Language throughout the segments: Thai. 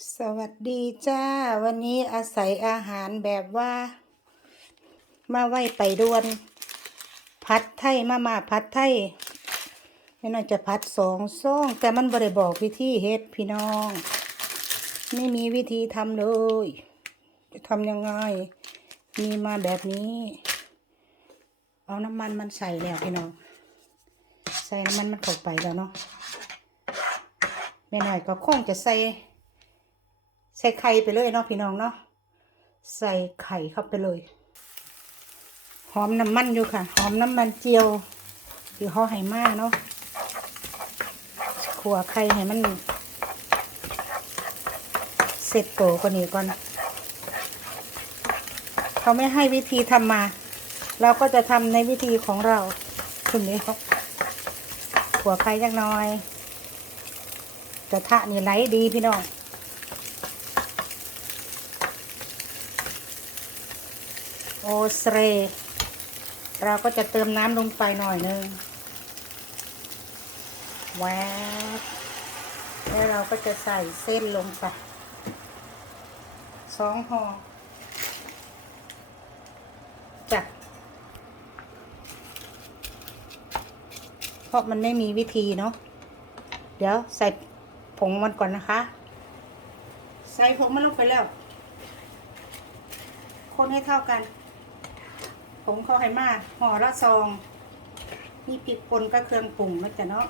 สวัสดีจ้า วันนี้อาศัยอาหารแบบว่า มาไหวไปดวน พัดไทยมามาพัดไทยไม่น่าจะพัดสองซ่อง แต่มันบ่ได้บอกวิธีเฮ็ดพี่น้อง ไม่มีวิธีทำเลย จะทำยังไง มีมาแบบนี้ เอาน้ำมันมันใส่แล้วพี่น้อง ใส่น้ำมันมันเข้าไปแล้วเนาะแม่หน่อยก็คงจะใส่ ใส่ไข่ไปเลยเนาะพี่น้องเนาะใส่ไข่เข้าไปเลย หอมน้ำมันอยู่ค่ะ หอมน้ำมันเจียวที่เขาให้มาเนาะขัวไข่ให้มัน เสร็จโตกว่านี้ก่อนเขาไม่ให้วิธีทำมา เราก็จะทำในวิธีของเราคุณนี้ครับขัวไข่จักน้อยกระทะนี่ไหลดีพี่น้อง โอสเรเราก็จะเติมน้ำลงไปหน่อยนึงแวบแล้วเราก็จะใส่เส้นลงไปสองห่อจ้ะเพราะมันไม่มีวิธีเนาะเดี๋ยวใส่ผงมันก่อนนะคะ ใส่ผงมันลงไปแล้ว คนให้เท่ากัน ผงข้าวไห่มาห่อละซอง มีพริกป่นก็เครื่องปรุงนะจ๊ะเนาะ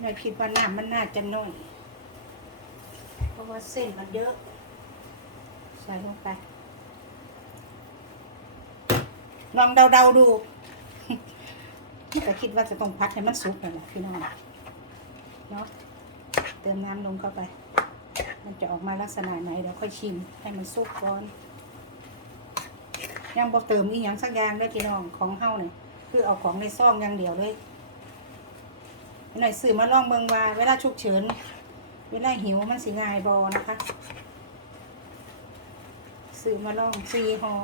หน่อยคิดว่าน้ำมันน่าจะน้อยเพราะว่าเส้นมันเยอะ ใส่ลงไปลองเดาๆดูแต่คิดว่าจะต้องพัดให้มันสุกนั่นแหละพี่น้องเนาะเติมน้ำลงเข้าไป มันจะออกมาลักษณะไหนเดี๋ยวค่อยชิมให้มันสุกก่อน ยังบ่เติมอีหยังสักอย่างเลยพี่น้องของเฮาเนี่ยคือเอาของในซองอย่างเดียวเลยหน่อยซื้อมาลองเบิ่งว่า เวลาฉุกเฉิน เวลาหิวมันสิง่ายบอนะคะซื้อมาลองสี่อ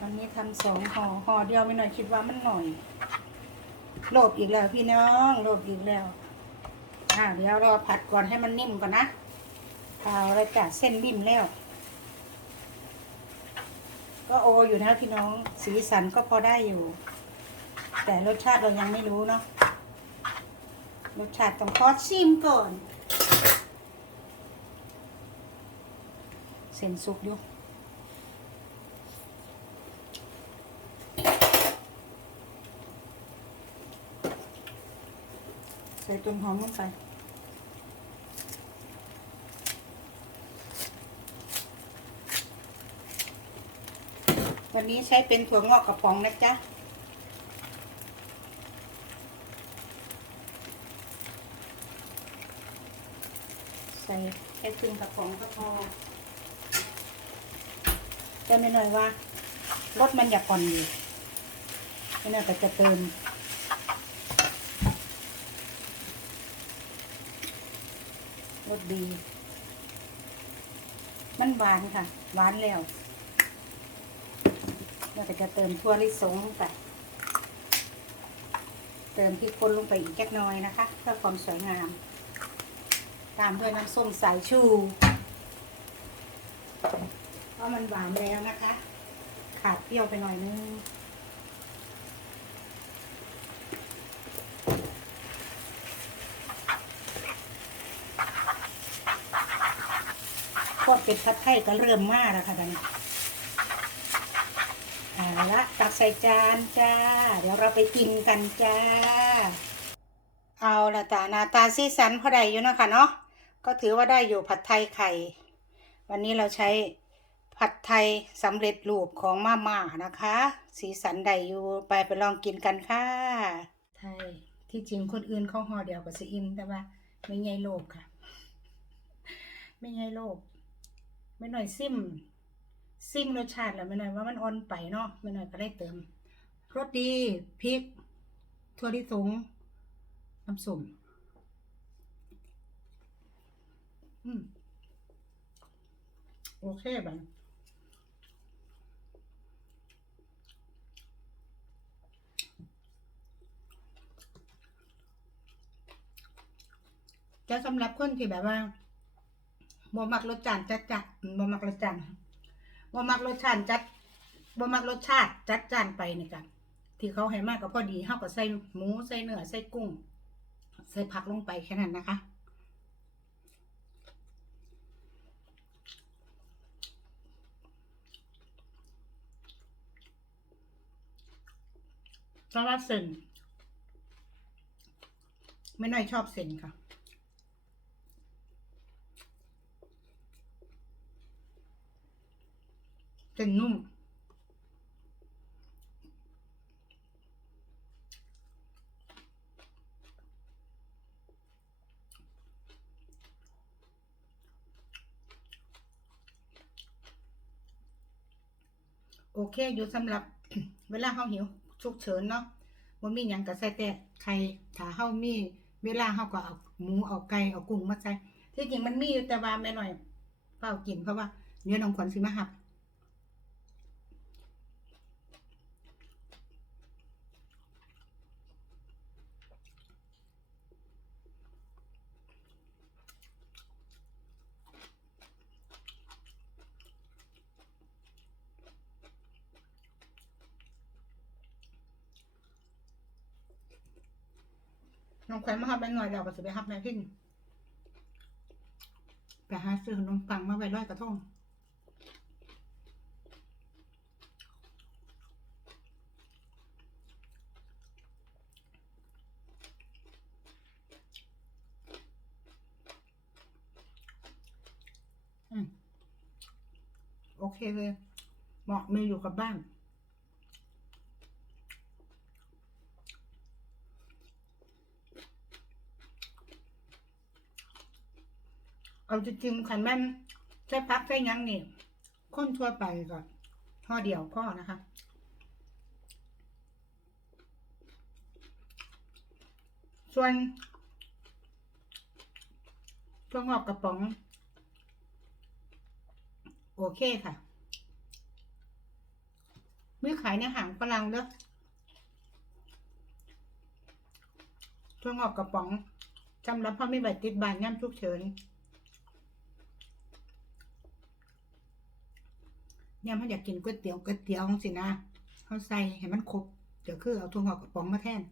วันนี้ทำสองห่อห่อเดียวไม่หน่อยคิดว่ามันหน่อยโหลดอีกแล้วพี่น้องโหลดอีกแล้ว อ่าเดี๋ยวเราผัดก่อนให้มันนิ่มก่อนนะ เอาเราจัดเส้นนิ่มแล้ว ก็โออยู่นะพี่น้อง สีสันก็พอได้อยู่ แต่รสชาติเรายังไม่รู้เนาะ รสชาติต้องขอชิมก่อน เส้นสุกอยู่ใส่ต้นหอมลงไป วันนี้ใช้เป็นถั่วงอกกระป๋องนะจ๊ะใส่แค่ครึ่งกระป๋องก็พอจะไม่หน่อยว่ารสมันอยากก่อนอยู่ไม่น่าจะจะเติมรสดี มันหวานค่ะ หวานแล้ว เราก็จะเติมทั่วลิสงลงไป เติมพริกป่นลงไปอีกแค่น้อยนะคะเพื่อความสวยงาม ตามด้วยน้ำส้มสายชู เพราะมันหวานแล้วนะคะ ขาดเปรี้ยวไปหน่อยนึงพวกเป็ดผัดไทยก็เริ่มมาแล้วค่ะตอนนี้ เอาละตักใส่จานจ้า เดี๋ยวเราไปกินกันจ้า เอาละตาหนาตาซีสันพอได้อยู่นะคะเนาะก็ถือว่าได้อยู่ผัดไทยไข่ วันนี้เราใช้ผัดไทยสำเร็จรูปของมาม่านะคะ สีสันได้อยู่ไปไปลองกินกันค่ะไทยที่จริงคนอื่นเขาห่อเดียวกับซีอิมแต่ว่าไม่ใหญ่โลภค่ะ ไม่ใหญ่โลภไม่หน่อยซิม ซิมรสชาติแล้วไม่หน่อยว่ามันอ่อนไปเนาะไม่หน่อยก็ได้เติมรสดีพริกถั่วลิสงน้ำส้มอืมโอเคบังจะสำหรับคนที่แบบว่าบ่มักรสจัดจัดจัดบ่มักรสจัด บ่มักรสชาติจัดบ่มักรสชาติจัดจานไปนี่กันที่เขาให้มากก็พอดีเฮาก็ใส่หมูใส่เนื้อใส่กุ้ง ใส่ผักลงไปแค่นั้นนะคะสำหรับเส้นไม่น้อยชอบเส้นค่ะ เส้นนุ่ม โอเคอยู่สำหรับเวลาเฮาหิวฉุกเฉินเนาะบ่มีหยังก็ใส่แต่ไข่ถ้าเฮามีเวลาเฮาก็เอาหมูเอาไก่เอากุ้งมาใส่ที่จริงมันมีอยู่แต่ว่าแม่หน้อยเฝ้ากินเพราะว่าเดี๋ยวน้องขวัญสิมาหับ น้องแขวนมาหับแม่หน่อยเราก็จะไปหับแม่พินไปหาซื้อขนมปังมาไว้ร้อยกระทงอืมโอเคเลย เหมาะมืออยู่กับบ้าน เอาจริงๆขันแม่นใช้พักใช้ยังนี่คนทั่วไปก็ห่อเดียวพ่อนะคะส่วนถั่วงอกกระป๋อง โอเคค่ะมีขายในห้างฝรั่งเด้อถั่วงอกกระป๋องสำหรับพ่อไม่ใบติดบานย่ำทุกเฉิน เนี่ยมเขาอยากกินก๋วยเตี๋ยวก๋วยเตี๋ยวสินะเขาใส่ให้มันครบเดี๋ยวคือเอาถั่วงอกกระป๋องมาแทน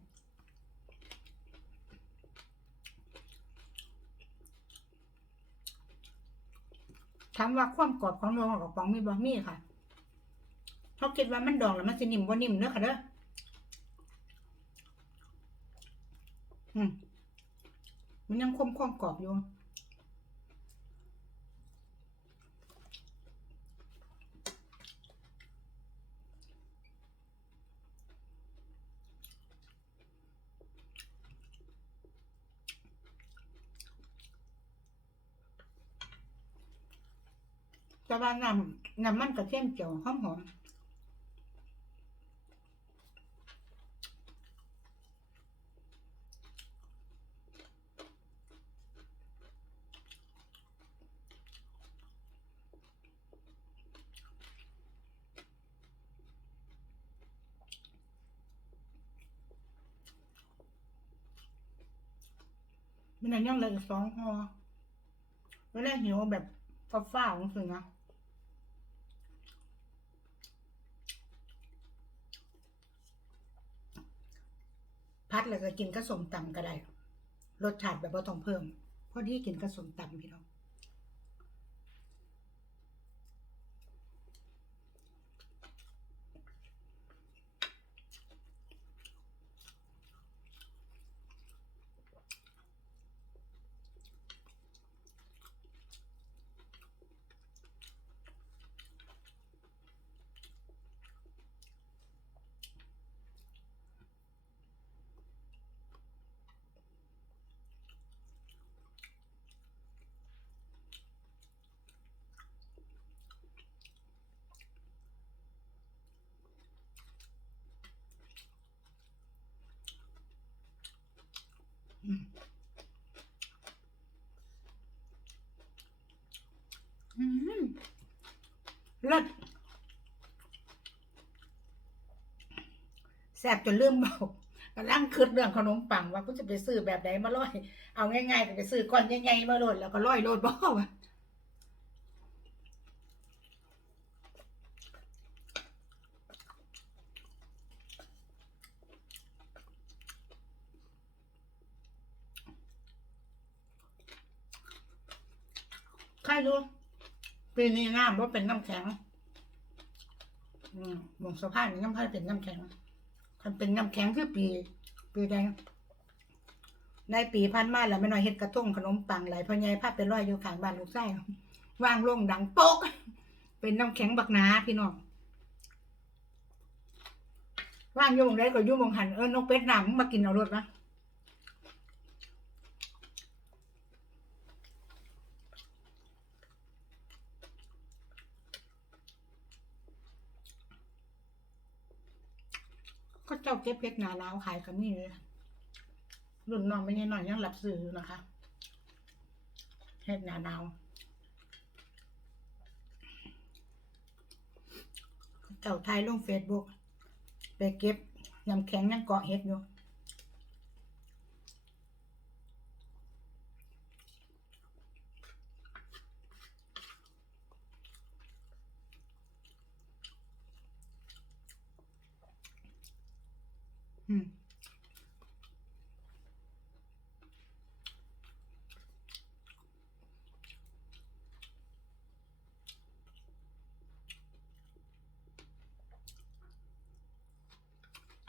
ถามว่าความกรอบของถั่วงอกกระป๋องมีบ่มีค่ะเขาคิดว่ามันดองแล้วมันสินิ่มบ่นิ่มเนอะค่ะเด้ออืมมันยังคมความกรอบอยู่ แต่ ว่าน้ำน้ำมันกระเทียมเจียวหอมหอมมันยังเหลืออีกสองห่อเวลาหิวแบบฟ้าๆของสึนะ พัดแล้วก็กินกระสมตำก็ได้ รสชาติแบบว่าต้องเพิ่มพอดีกินกระสมตำพี่น้อง อืมอืม รสแซ่บจนลืมเบากำลังคิดเรื่องขนมปังว่ากูจะไปซื้อแบบไหนมาร้อย เอาง่ายๆก็ไปซื้อก้อนใหญ่ๆมาโลดแล้วก็ร้อยโลดบ่วะใครรู้ ปีนี้น้ำว่าเป็นน้ำแข็งอืมหมองสะพานนี่น้ำพายเป็นน้ำแข็งมันเป็นน้ำแข็งคือปี ปีใดได้ปีพันมาแล้วไม่น้อยเฮ็ดกระทงขนมปังไหลพ่อใหญ่พาไปร้อยอยู่ข้างบ้านลูกไส้ว่างโล่งดังโป๊ก เป็นน้ำแข็งบักนาพี่น้องว่างยู่งใดก็ยู่หมองหันเออนกเป็ดหน้ำมึงมากินเอารถนะ ก็เจ้าเก็บเพชรหนาหนาวขายกับนี่เลยรุ่นน้องไม่ใช่น้อยยังหลับซื้ออยู่นะคะเพชรหนาหนาวเจ้าไทยลงเฟซบุ๊กไปเก็บยำแข็งยังเกาะเฮ็ดอยู่ อืม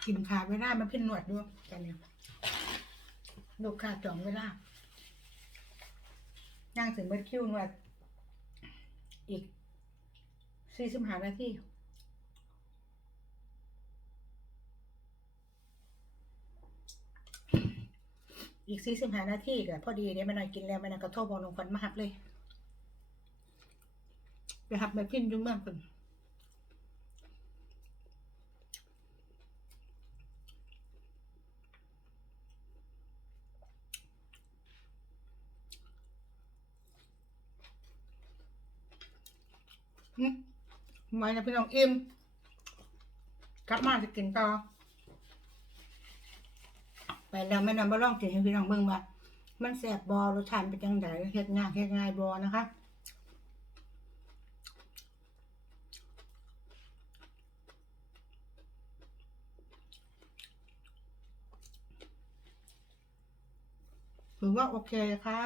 กินขาเวลามันเพิ่นหนวดด้วยกันเนี่ยลูกค้าจองเวลาย่างถึงเบิดคิวหนวด อีกสี่สิบห้านาทีอีกสี่สิบห้านาทีก็พอดีเดี๋ยวไม่นอยกินแล้วม่นอยก็โทรบอกน้องขวัญมาหับเลย ไปหับแบบพิมพ์อยุ่เมือคนหึ ไม่นะพี่น้องอิ่มกลับมาจะกินต่อไปแล้วแม่นำมาลองกินให้พี่น้องเบิ่งว่ามันแสบบอรสชาติเป็นจังไดเฮ็ดง่ายเฮ็ดง่ายบอนะคะถือว่าโอเคค่ะ